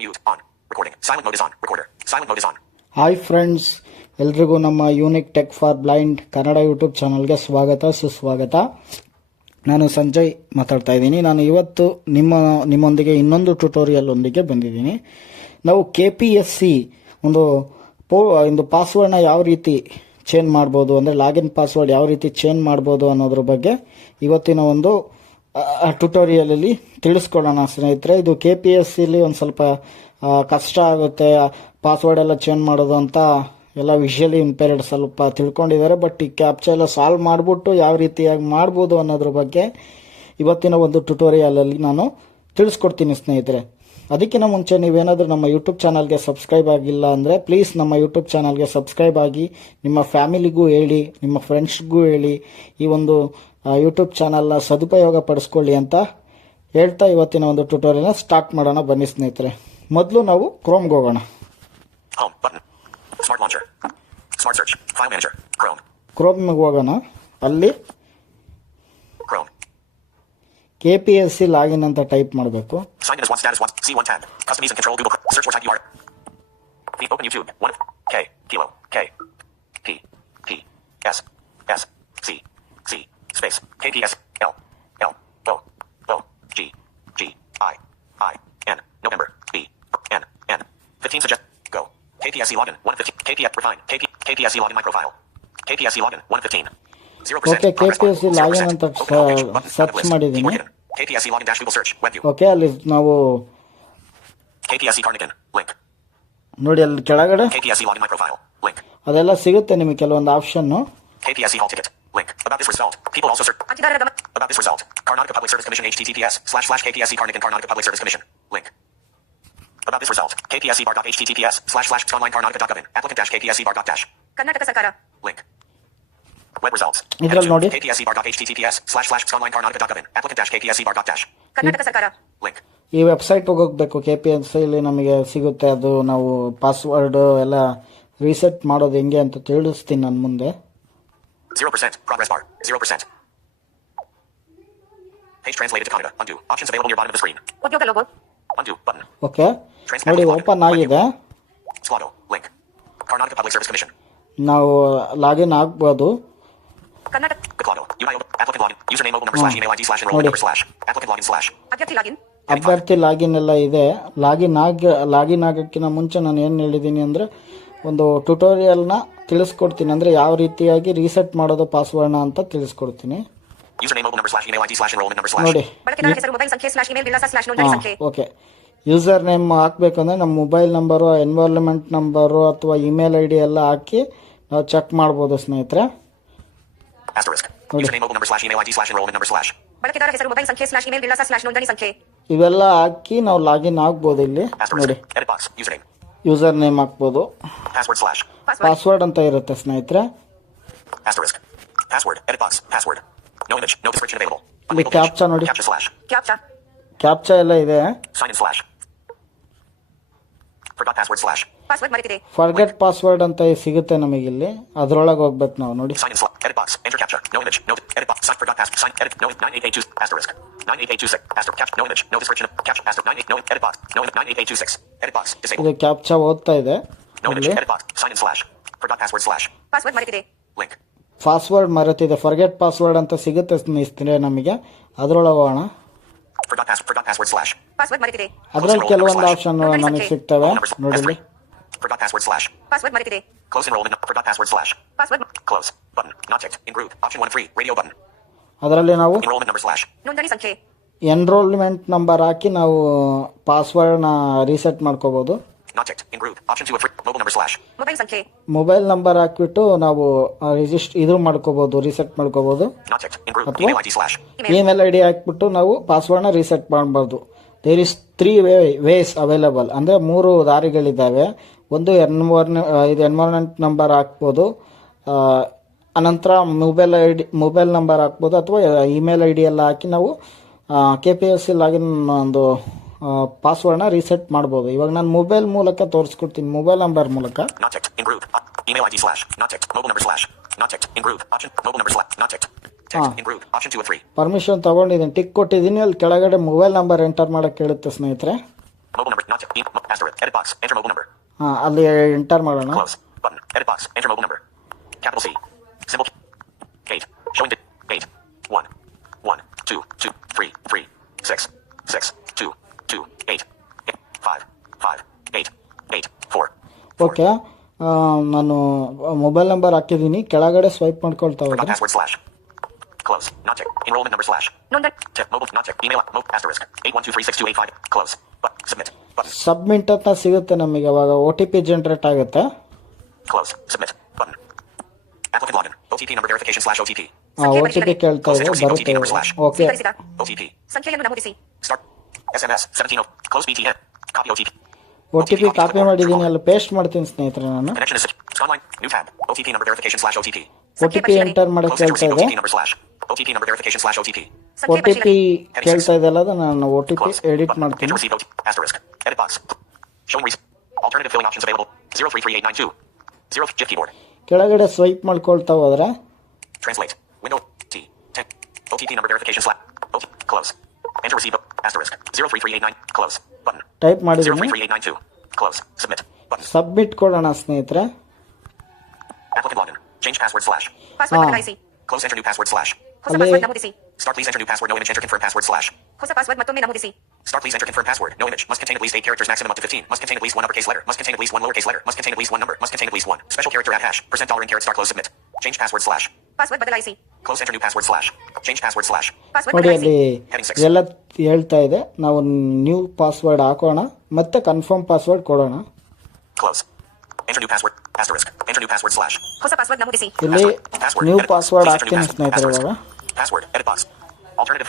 Mute on. Recording. Silent mode is on. Recorder. Silent mode is on. Hi friends, ಎಲ್ರಿಗೂ ನಮ್ಮ unique tech for blind Kannada YouTube ಚಾನಲ್ಗೆ ಸ್ವಾಗತ ಸುಸ್ವಾಗತ. ನಾನು ಸಂಜಯ್ ಮಾತಾಡ್ತಾ ಇದ್ದೀನಿ. ನಾನು ಇವತ್ತು ನಿಮ್ಮೊಂದಿಗೆ ಇನ್ನೊಂದು ಟ್ಯುಟೋರಿಯಲ್ ಒಂದಿಗೆ ಬಂದಿದ್ದೀನಿ. ನಾವು KPSC ಒಂದು ಪಾಸ್ವರ್ಡ್ನ ಯಾವ ರೀತಿ ಚೇಂಜ್ ಮಾಡ್ಬೋದು, ಅಂದರೆ ಲಾಗಿನ್ ಪಾಸ್ವರ್ಡ್ ಯಾವ ರೀತಿ ಚೇಂಜ್ ಮಾಡ್ಬೋದು ಅನ್ನೋದ್ರ ಬಗ್ಗೆ ಇವತ್ತಿನ ಒಂದು ಟ್ಯುಟೋರಿಯಲಲ್ಲಿ ತಿಳಿಸ್ಕೊಡೋಣ ಸ್ನೇಹಿತರೆ. ಇದು KPSCಲಿ ಒಂದು ಸ್ವಲ್ಪ ಕಷ್ಟ ಆಗುತ್ತೆ ಪಾಸ್ವರ್ಡ್ ಎಲ್ಲ ಚೇಂಜ್ ಮಾಡೋದು ಅಂತ ಎಲ್ಲ ವಿಷುವಲಿ ಇಂಪೇರ್ಡ್ ಸ್ವಲ್ಪ ತಿಳ್ಕೊಂಡಿದ್ದಾರೆ. ಬಟ್ ಈ ಕ್ಯಾಪ್ಚಾ ಎಲ್ಲ ಸಾಲ್ವ್ ಮಾಡಿಬಿಟ್ಟು ಯಾವ ರೀತಿಯಾಗಿ ಮಾಡ್ಬೋದು ಅನ್ನೋದ್ರ ಬಗ್ಗೆ ಇವತ್ತಿನ ಒಂದು ಟ್ಯುಟೋರಿಯಲಲ್ಲಿ ನಾನು ತಿಳಿಸ್ಕೊಡ್ತೀನಿ ಸ್ನೇಹಿತರೆ. ಅದಕ್ಕಿಂತ ಮುಂಚೆ ನೀವೇನಾದರೂ ನಮ್ಮ ಯೂಟ್ಯೂಬ್ ಚಾನಲ್ಗೆ ಸಬ್ಸ್ಕ್ರೈಬ್ ಆಗಿಲ್ಲ ಅಂದರೆ ಪ್ಲೀಸ್ ನಮ್ಮ ಯೂಟ್ಯೂಬ್ ಚಾನಲ್ಗೆ ಸಬ್ಸ್ಕ್ರೈಬ್ ಆಗಿ, ನಿಮ್ಮ ಫ್ಯಾಮಿಲಿಗೂ ಹೇಳಿ, ನಿಮ್ಮ ಫ್ರೆಂಡ್ಸ್ಗೂ ಹೇಳಿ, ಈ ಒಂದು ಯೂಟ್ಯೂಬ್ ಚಾನಲ್ನ ಸದುಪಯೋಗ ಪಡಿಸ್ಕೊಳ್ಳಿ ಅಂತ ಹೇಳ್ತಾ ಇವತ್ತಿನ ಒಂದು ಟ್ಯುಟೋರಿಯಲ್ನ ಸ್ಟಾರ್ಟ್ ಮಾಡೋಣ. ಬನ್ನಿ ಸ್ನೇಹಿತರೆ. ಮೊದಲು ನಾವು ಕ್ರೋಮ್ಗೆ ಹೋಗೋಣ. ಕ್ರೋಮ್ಗೆ ಹೋಗೋಣ. ಅಲ್ಲಿ KPSC ಲಾಗಿನ್ ಅಂತ ಟೈಪ್ ಮಾಡಬೇಕು. KPSC login 115. KPF refine. KPSC login my profile. KPSC login 115. 0%. Okay, KPSC login ಅಂತ ಸರ್ಚ್ ಮಾಡಿದ್ದೀನಿ. KPSC login dash Google search web view. Okay, ಅಲ್ಲಿ ನಾವು KPSC Carnegie link. ನೋಡಿ ಅಲ್ಲಿ ಕೆಳಗಡೆ KPSC login my profile link. ಅದೆಲ್ಲ ಸಿಗುತ್ತೆ ನಿಮಗೆ ಕೆಲವೊಂದು option. KPSC hall ticket link. About this result. People also search about this result. Karnataka Public Service Commission https://KPSC Carnegie Karnataka Public Service Commission link. About this result. KPSC bar.https://onlinekarnataka.gov. Applicant-KPSC bar.dash. Karnataka Sarkara. Link. Web results. ಇದ್ರಲ್ಲಿ ನೋಡಿ KPSC bar.https://onlinekarnataka.gov. Applicant-KPSC bar.dash. Karnataka Sarkara. Link. ಈ website ಹೋಗಬೇಕು. KPSC ಇಲ್ಲಿ ನಮಗೆ ಸಿಗುತ್ತೆ. ಅದು ನಾವು password ಎಲ್ಲ ರೀಸೆಟ್ ಮಾಡೋದು ಹೆಂಗೆ ಅಂತ ತಿಳಿಸ್ತೀನಿ ನಾನು ಮುಂದೆ. 0% progress bar. 0%. Page translated to Kannada. Undo. Options available near bottom of the screen. Udyoga logo. Undo button. Okay, ನೋಡಿ ಓಪನ್ ಆಗಿದೆ. Squado link. Karnataka Public Service Commission. ನಾವು ಲಾಗಿನ್ ಆಗ್ಬೋದು. Karnataka Squado. Applicant login. Username, mobile number, email ID, enrollment number, applicant login Abhyarthi login. ಅಭ್ಯರ್ಥಿ login ಎಲ್ಲ ಇದೆ. Login ಆಗೋಕ್ಕಿಂತ ಮುಂಚೆ ನಾನು ಏನು ಹೇಳಿದ್ದೀನಿ ಅಂದರೆ ಒಂದು ಟ್ಯುಟೋರಿಯಲ್ನ ತಿಳಿಸ್ಕೊಡ್ತೀನಿ. ಅಂದರೆ ಯಾವ ರೀತಿಯಾಗಿ ರೀಸೆಟ್ ಮಾಡೋದು ಪಾಸ್ವರ್ಡ್ನ ಅಂತ ತಿಳಿಸ್ಕೊಡ್ತೀನಿ. ನೋಡಿ, ಓಕೆ, ಯೂಸರ್ ನೇಮ್ ಹಾಕ್ಬೇಕಂದ್ರೆ ನಮ್ಮ ಮೊಬೈಲ್ ನಂಬರು, ಎನ್ವೈರ್ನ್ಮೆಂಟ್ ನಂಬರು ಅಥವಾ ಇಮೇಲ್ ID ಎಲ್ಲ ಹಾಕಿ ನಾವು ಚೆಕ್ ಮಾಡ್ಬೋದು ಸ್ನೇಹಿತರೆ. ಇವೆಲ್ಲ ಹಾಕಿ ನಾವು ಲಾಗಿನ್ ಆಗ್ಬೋದು. ಇಲ್ಲಿ ನೋಡಿ, ಯೂಸರ್ ನೇಮ್ ಹಾಕ್ಬೋದು, ಪಾಸ್ವರ್ಡ್ ಅಂತ ಇರುತ್ತೆ ಸ್ನೇಹಿತರೆ. ಇಲ್ಲಿ ಕ್ಯಾಪ್ಚಾ ನೋಡಿ, ಕ್ಯಾಪ್ಚಾ ಎಲ್ಲ ಇದೆ. ಫರ್ಗೆಟ್ ಪಾಸ್ವರ್ಡ್ ಅಂತ ಸಿಗುತ್ತೆ ನಮಗೆ ಇಲ್ಲಿ, ಅದ್ರೊಳಗೆ ಹೋಗ್ಬೇಕು ನಾವು. ನೋಡಿ, ಇದು ಕ್ಯಾಪ್ಚಾ ಓದ್ತಾ ಇದೆ. ಪಾಸ್ವರ್ಡ್ ಮರೆತಿದೆ, ಫರ್ಗೆಟ್ ಪಾಸ್ವರ್ಡ್ ಅಂತ ಸಿಗುತ್ತೆ ಸ್ನೇಹಿತರೆ ನಮಗೆ. ಅದ್ರೊಳಗೆ ಹೋಗೋಣ. ಅದ್ರಲ್ಲಿ ಕೆಲವೊಂದು ಆಪ್ಷನ್ ನಮಗೆ ಸಿಗ್ತವೆ. ನೋಡಿ, ಅದರಲ್ಲಿ ನಾವು ಎನ್ರೋಲ್ಮೆಂಟ್ ನಂಬರ್ ಹಾಕಿ ನಾವು ಪಾಸ್ವರ್ಡ್ನ ರೀಸೆಟ್ ಮಾಡ್ಕೋಬಹುದು. ಮೊಬೈಲ್ ನಂಬರ್ ಹಾಕ್ಬಿಟ್ಟು ನಾವು ಇದು ಮಾಡ್ಕೋಬಹುದು, ರೀಸೆಟ್ ಮಾಡ್ಕೋಬಹುದು. ಅಥವಾ ಇಮೇಲ್ ID ಹಾಕ್ಬಿಟ್ಟು ನಾವು ಪಾಸ್ವರ್ಡ್ನ ರೀಸೆಟ್ ಮಾಡಬಹುದು. ದೇರ್ ಇಸ್ 3 ವೇಸ್ ಅವೈಲಬಲ್, ಅಂದರೆ 3 ದಾರಿಗಳಿದ್ದಾವೆ. ಒಂದು ಎನ್ವೈರ್ನ್ಮೆಂಟ್ ನಂಬರ್ ಹಾಕ್ಬೋದು, ಅನಂತರ ಮೊಬೈಲ್ ನಂಬರ್ ಹಾಕ್ಬೋದು, ಅಥವಾ ಇಮೇಲ್ ID ಎಲ್ಲ ಹಾಕಿ ನಾವು KPSC ಲಾಗಿನ್ ಒಂದು ಪಾಸ್ವರ್ಡ್ನ ರೀಸೆಟ್ ಮಾಡ್ಬೋದು. ಇವಾಗ ನಾನು ಮೊಬೈಲ್ ಮೂಲಕ ತೋರಿಸ್ಕೊಡ್ತೀನಿ, ಮೊಬೈಲ್ ನಂಬರ್ ಮೂಲಕ. ಪರ್ಮಿಷನ್ ತಗೊಂಡಿದ್ದೀನಿ, ಟಿಕ್ ಕೊಟ್ಟಿದ್ದೀನಿ. ಅಲ್ಲಿ ಕೆಳಗಡೆ ಮೊಬೈಲ್ ನಂಬರ್ ಎಂಟರ್ ಮಾಡಕ್ಕೆ ಹೇಳುತ್ತೆ ಸ್ನೇಹಿತರೆ. Mobile number not asterisk. Edit box. Enter mobile number. ಹಾಂ ಅಲ್ಲಿ ಎಂಟರ್ ಮಾಡೋಣ. Close. Button. Edit box. Enter mobile number. Capital C. Symbol. 8. Showing the 8. 1. 1. 2. 2. 3. 3. 6. 6. 2. 2. 8. 5. 5. 8. 8. 4. Okay, ನಾನು ಮೊಬೈಲ್ ನಂಬರ್ ಹಾಕಿದ್ದೀನಿ. ಕೆಳಗಡೆ ಸ್ವೈಪ್ ಮಾಡ್ಕೊಳ್ತಾ Forgot ಹೋದ್ರೆ password slash. Close. Not check. Enrollment number slash. Check. Mobile. Not check. Email. Asterisk. 81236285. Close. But submit. Button. Submit ಅಂತ ಸಿಗುತ್ತೆ ನಮಗೆ. ಅವಾಗ ಒ T P generate ಆಗುತ್ತೆ. Close. Submit. Button. Applicant login. OTP number verification slash OTP. O T P ಕೇಳ್ತಾ ಇದೆ, ಬರುತ್ತೆ. Okay, OTP. ಸಂಖ್ಯೆಯನ್ನು ನಮೂದಿಸಿ. Start. SMS 17. Close BTN. Copy OTP. O T P copy ಮಾಡಿದ್ದೀನಿ, ಅಲ್ಲಿ ಪೇಸ್ಟ್ ಮಾಡ್ತೀನಿ ಸ್ನೇಹಿತರೆ. ನಾನು Connection is online. New tab. OTP number verification slash OTP. O T P enter ಮಾಡಕ್ಕೆ Close ಕೇಳ್ತಾ ಇದೆ. OTP number slash. OTP number verification slash OTP. O T P ಕೇಳ್ತಾ ಇದೆಲ್ಲ, ಅದು ನಾನು ಒ T P Close. Edit Button. ಮಾಡ್ತೀನಿ. Enter receipt OTP. Asterisk. Edit box. Showing receipt. Alternative filling options available. 033892. 0 GIF keyboard. ಕೆಳಗಡೆ swipe ಮಾಡ್ಕೊಳ್ತಾ ಹೋದ್ರೆ Translate. Window. T. 10. OTP number verification slash. OTP. Close. Enter receipt. Asterisk. 03389. Close. Button. Type ಮಾಡಿದ್ದೀನಿ. 033892. Close. Submit. Button. Submit ಕೊಡೋಣ ಸ್ನೇಹಿತರೆ. Applicant login. Change password slash. Password ಬದಲಾಯಿಸಿ. Close. Enter new password slash. ಹೊಸ ಅಲ್ಲಿ password ನಮೂದಿಸಿ. Start. Please enter new password. No image. Enter confirm password slash. ಹೊಸ password ಮತ್ತೊಮ್ಮೆ ನಮೂದಿಸಿ. Start. Please enter confirm password. No image. Must contain at least 8 characters. Maximum up to 15. Must contain at least one uppercase letter. Must contain at least one lowercase letter. Must contain at least one number. Must contain at least one special character at hash. %$ in caret star. Close. Submit. Change password slash. Password ಬದಲಾಯಿಸಿ. Close. Enter new password slash. Change password slash. Password ನೋಡಿ, ಬದಲಾಯಿಸಿ. ಅಲ್ಲಿ ಎಲ್ಲ ಹೇಳ್ತಾ ಇದೆ. ನಾವು new password ಹಾಕೋಣ, ಮತ್ತೆ ಕನ್ಫರ್ಮ್ ಪಾಸ್ವರ್ಡ್ ಕೊಡೋಣ. Close. Enter new password. Asterisk. Enter new password slash. ಹೊಸ ಪಾಸ್ವರ್ಡ್ ನಮೂದಿಸಿ. ಇಲ್ಲಿ Password. New Edit box. Password Please enter new ಹಾಕ್ತೀನಿ ಸ್ನೇಹಿತರೆ. Asterisk. ಇವಾಗ Password. Edit box. Alternative.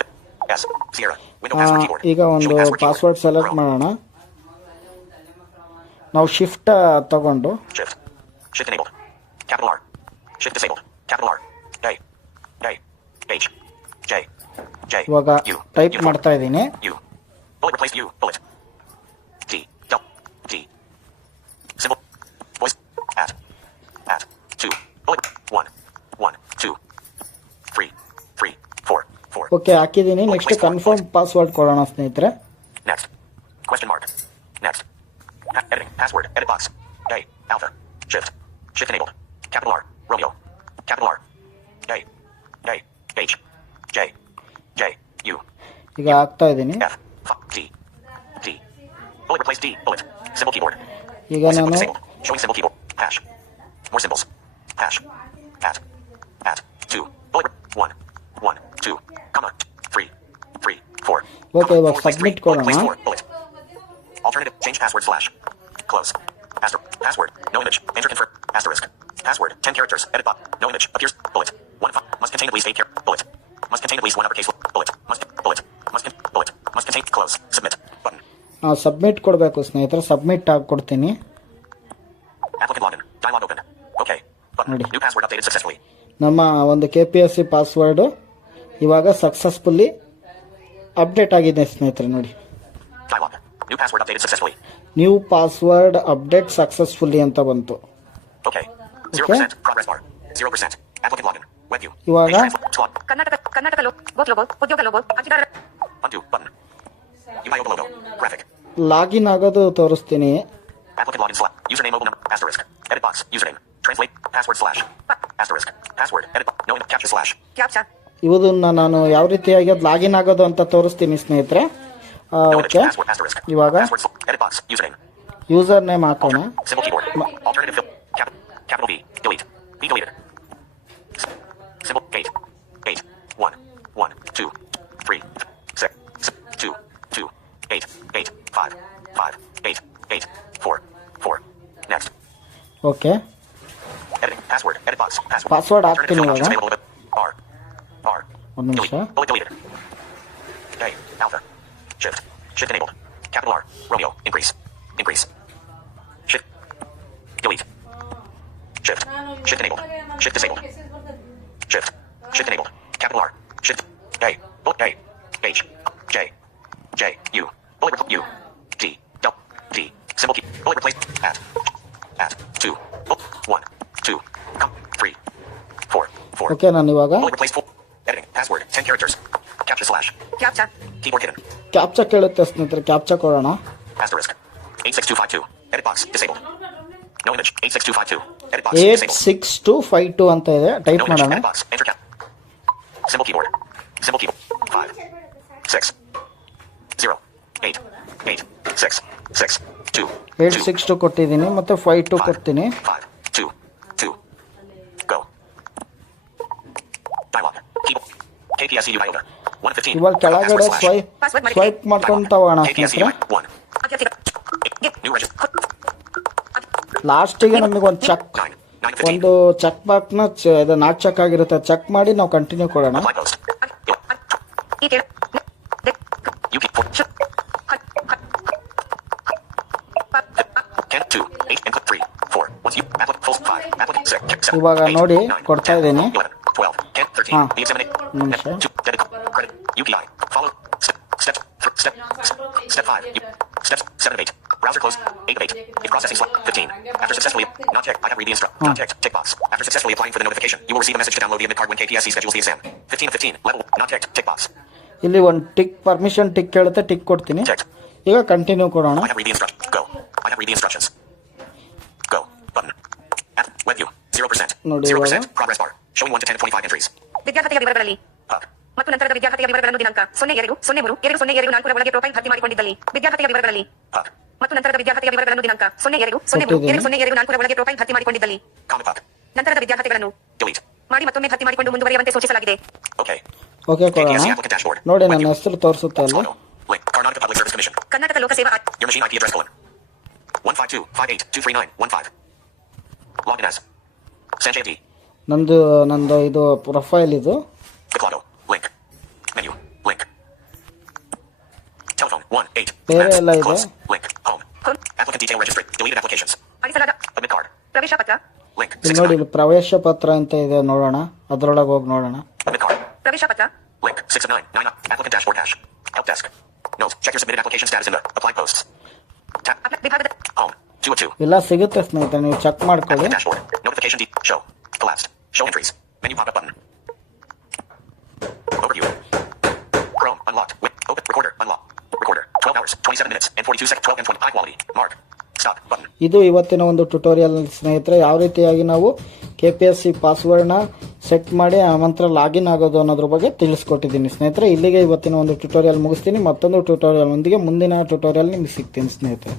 S. Sierra. Window password keyboard. ಈಗ ಒಂದು Showing password password keyboard. Select ಮಾಡೋಣ. ನಾವು ಶಿಫ್ಟ್ ತಗೊಂಡು Shift. Shift enabled. Capital R. Shift disabled. Capital R. A. A. H. J. J. ಇವಾಗ U. Type Uniform. ಮಾಡ್ತಾ ಇದ್ದೀನಿ. U. Bullet replaced U. Bullet. D. Del. D. Symbol. Voice. At. 2. Bullet. 1. 1. 2. 3. 3. 4. 4. Okay, ಹಾಕಿದ್ದೀನಿ. Next confirm password ಕೊಡೋಣ ಸ್ನೇಹಿತರೆ. Next. Question mark. Next. Editing. Password. Edit box. A. Alpha. Shift. Shift enabled. Capital R. Romeo. Capital R. A. A. H. J. J. U. ಈಗ ಹಾಕ್ತಾ ಇದ್ದೀನಿ. F. D. D. Bullet replace D. Bullet. Symbol keyboard. ಈಗ Symbol ನಾನು disabled. Showing symbol keyboard. Hash. More symbols. Hash. At. 2. Bullet. 1. 1. 2. Comma. 3. 3. 4. Okay, Comma. ಇವಾಗ 4 replace submit 3. Bullet replace ಕೊಡೋಣ. 4. Bullet. Alternative. Change password slash. Close. Password. No image. Enter confirm. Asterisk. Password. 10 characters. Edit box. No image. Appears. Bullet. 1. Must contain at least 8 characters. Bullet. Must contain at least one uppercase. Bullet. Must. Bullet. Bullet. Must contain. Close. Submit. Button. Submit ಕೊಡಬೇಕು ಸ್ನೇಹಿತರೆ. Submit ಹಾಕ್ಕೊಡ್ತೀನಿ. Applicant login. Dialog open. Okay. Button. Ready. New password updated successfully. ನಮ್ಮ ಒಂದು KPSC password ಇವಾಗ successfully update ಆಗಿದೆ ಸ್ನೇಹಿತರೆ. ನೋಡಿ, Dialog. New password updated successfully. New password update successfully ಅಂತ ಬಂತು. Okay. 0%. Progress bar. 0%. Applicant login. Web view. ಇವಾಗ Page translate. Squad. Karnataka logo, ಉದ್ಯೋಗ ಲೋಗೋ, ಅರ್ಜಿದಾರರ Undo. Button. UI logo. Graphic. Login ಆಗೋದು ತೋರಿಸ್ತೀನಿ. Applicant login slash. Username mobile number. Asterisk. Edit box. Username. Translate. Password slash. Asterisk. Password. Edit box. No captcha slash. Captcha. ಇವನ್ನ ನಾನು ಯಾವ ರೀತಿಯಾಗಿ ಅದು login ಆಗೋದು ಅಂತ ತೋರಿಸ್ತೀನಿ ಸ್ನೇಹಿತರೆ. No image. Okay, Password. Asterisk. ಇವಾಗ Password. Edit box. Username. User name ಹಾಕೋಣ. Symbol keyboard. Alternative fill. Capital V. Delete. Be deleted. Symbol 8. 8. 1. 1. 2. 3. 6. 2. 2. 8. 8. 5. 5. 8. 8. 4. 4. Next. Okay, Editing. Password. Edit box. Password. Password Alternative ಹಾಕ್ತೀನಿ fill options ಇವಾಗ. available. R. R. ಒಂದು ನಿಮಿಷ. Delete. Bullet deleted. A. Alpha. Shift. Shift enabled. Capital R. Romeo. Increase. Increase. Shift. Delete. Shift. Shift enabled. Shift disabled. Shift. Shift enabled. Capital R. Shift. A. Bullet A. H. J. J. U. Bullet U. D. Del. D. Symbol key. Bullet replace. At. 2. 1. 2. 3. 4. 4. Okay, ನಾನು ಇವಾಗ Bullet replace 4. Editing. Password. 10 characters. Captcha slash. Captcha. Keyboard hidden. Captcha ಕೇಳುತ್ತೆ ಸ್ನೇಹಿತರೆ. Captcha ಕೊಡೋಣ. Asterisk. 86252. Edit box disabled. No image. 86252. Edit box disabled. 86252 ಅಂತ ಇದೆ, type No image. ಮಾಡೋಣ. Edit box. Enter cap. Symbol keyboard. Symbol keyboard. 5 6 0 8 8 6 6 2 862 ಕೊಟ್ಟಿದ್ದೀನಿ, ಮತ್ತೆ 52 ಕೊಡ್ತೀನಿ. 5 2 2 go. Dialog. Keyboard. KPSC Iota. 115. ಇವಾಗ ಕೆಳಗಡೆ ಸ್ವೈಪ್ ಮಾಡ್ಕೊಂತ ಹೋಗೋಣ KPSC ಸ್ನೇಹಿತರೆ. 1. New register. ಲಾಸ್ಟಿಗೆ ನಮಗೆ ಒಂದು ಚೆಕ್ 9 915. ಒಂದು ಚೆಕ್ ಬಾಕ್ನ ಇದು 4 ಚೆಕ್ ಆಗಿರುತ್ತೆ, ಚೆಕ್ ಮಾಡಿ ನಾವು ಕಂಟಿನ್ಯೂ ಕೊಡೋಣ. Apply post. You keep 4. Can 2 8 input 3 4. Once you applicant full 5 applicant 6 7 ಇವಾಗ 8 ನೋಡಿ 9 ಕೊಡ್ತಾ ಇದ್ದೀನಿ. 11 12 10 13 ಹಾ. the examinate ನಿಮಿಷ. 2 debit credit UPI follow step 5 steps 7 of 8 browser closed 8 of 8 if processing slot 15 after successfully not checked I have read the instruct not checked tick box after successfully applying for the notification you will receive a message to download the admit card when KPSC schedules the exam 15 of 15 level not checked tick box ಇಲ್ಲಿ ಒಂದು tick permission tick ಕೇಳುತ್ತೆ, tick ಕೊಡ್ತೀನಿ. checked ಈಗ continue ಕೊಡೋಣ. I have read the instructions go I have read the instructions go button app web view 0% ನೋಡಿ 0% progress bar showing 1 to 10 of 25 entries ವಿದ್ಯಾರ್ಥಿಯ ವಿವರಗಳಲ್ಲಿ up ಮತ್ತು ನಂತರದ ವಿದ್ಯಾರ್ಥಿಯ ವಿವರಗಳನ್ನು ದಿನಾಂಕ 02 03 2024 ಒಳಗೆ ಪ್ರೊಫೈಲ್ ಭರ್ತಿ ಮಾಡಿಕೊಂಡಿದ್ದಲ್ಲಿ ವಿದ್ಯಾರ್ಥಿಯ ವಿವರಗಳಲ್ಲಿ up ಮತ್ತು ನಂತರದ ವಿದ್ಯಾರ್ಥಿಯ ವಿವರಗಳನ್ನು ದಿನಾಂಕ 02 03 2024 ಒಳಗೆ ಪ್ರೊಫೈಲ್ ಭರ್ತಿ ಮಾಡಿಕೊಂಡಿದ್ದಲ್ಲಿ comment up ನಂತರದ ವಿದ್ಯಾರ್ಥಿಗಳನ್ನು delete ಮಾಡಿ ಮತ್ತೊಮ್ಮೆ ಭರ್ತಿ ಮಾಡಿಕೊಂಡು ಮುಂದುವರಿಯುವಂತೆ ಸೂಚಿಸಲಾಗಿದೆ. okay ಓಕೆ ಕೊಡೋಣ. KPSC applicant dashboard ನೋಡಿ web ನನ್ನ view ಹೆಸರು ತೋರಿಸುತ್ತೆ ಅಲ್ಲಿ. photo link Karnataka Public Service Commission Karnataka ಲೋಕಸೇವಾ your machine IP address colon 15258233915 login as Sanjay D ನಂದು ಇದು ಪ್ರೊಫೈಲ್ ಇದು. Declado. Link. Menu. Link. Telephone. 1 8. ಬೇರೆ Maps. ಎಲ್ಲ ಇದೆ. Close. Link. Home. Home. Applicant detail registry. Deleted applications. ಅಳಿಸಲಾದ Admit card. ಪ್ರವೇಶ ಪತ್ರ Link. ಇಲ್ಲಿ 6 ನೋಡಿ, ಇಲ್ಲಿ ಪ್ರವೇಶ ಪತ್ರ ಅಂತ ಇದೆ, ನೋಡೋಣ. ಅದ್ರೊಳಗೆ ಹೋಗಿ ನೋಡೋಣ. Admit card. ಪ್ರವೇಶ ಪತ್ರ Link. 6 of 9. 9 up. Applicant dashboard hash. Help desk. Note. Check your submitted application status in the apply posts. Tap. ವಿಭಾಗದ Home. 2 of 2. ಎಲ್ಲ ಸಿಗುತ್ತೆ ಸ್ನೇಹಿತರೆ, ನೀವು ಚೆಕ್ ಮಾಡ್ಕೊಳ್ಳಿ. Applicant dashboard. Notification show. Collapsed. Show entries. Menu pop-up button. Overview. Chrome. Unlocked. Open. Recorder. Unlocked. Recorder. 12 hours. 27 minutes. And 42 seconds. 12 and 20. High quality. Mark. Stop. Button. ಇದು ಇವತ್ತಿನ ಒಂದು tutorial ಸ್ನೇಹಿತರೆ, ಯಾವ ರೀತಿಯಾಗಿ ನಾವು KPSC ಪಾಸ್ವರ್ಡ್ನ ಸೆಟ್ ಮಾಡಿ ಆ ನಂತರ ಲಾಗಿನ್ ಆಗೋದು ಅನ್ನೋದ್ರ ಬಗ್ಗೆ ತಿಳಿಸ್ಕೊಟ್ಟಿದ್ದೀನಿ ಸ್ನೇಹಿತರೆ. ಇಲ್ಲಿಗೆ ಇವತ್ತಿನ ಒಂದು ಟ್ಯುಟೋರಿಯಲ್ ಮುಗಿಸ್ತೀನಿ. ಮತ್ತೊಂದು ಟ್ಯುಟೋರಿಯಲ್ ಒಂದಿಗೆ ಮುಂದಿನ ಟ್ಯುಟೋರಿಯಲ್ ನಿಮ್ಗೆ ಸಿಗ್ತೀನಿ ಸ್ನೇಹಿತರೆ.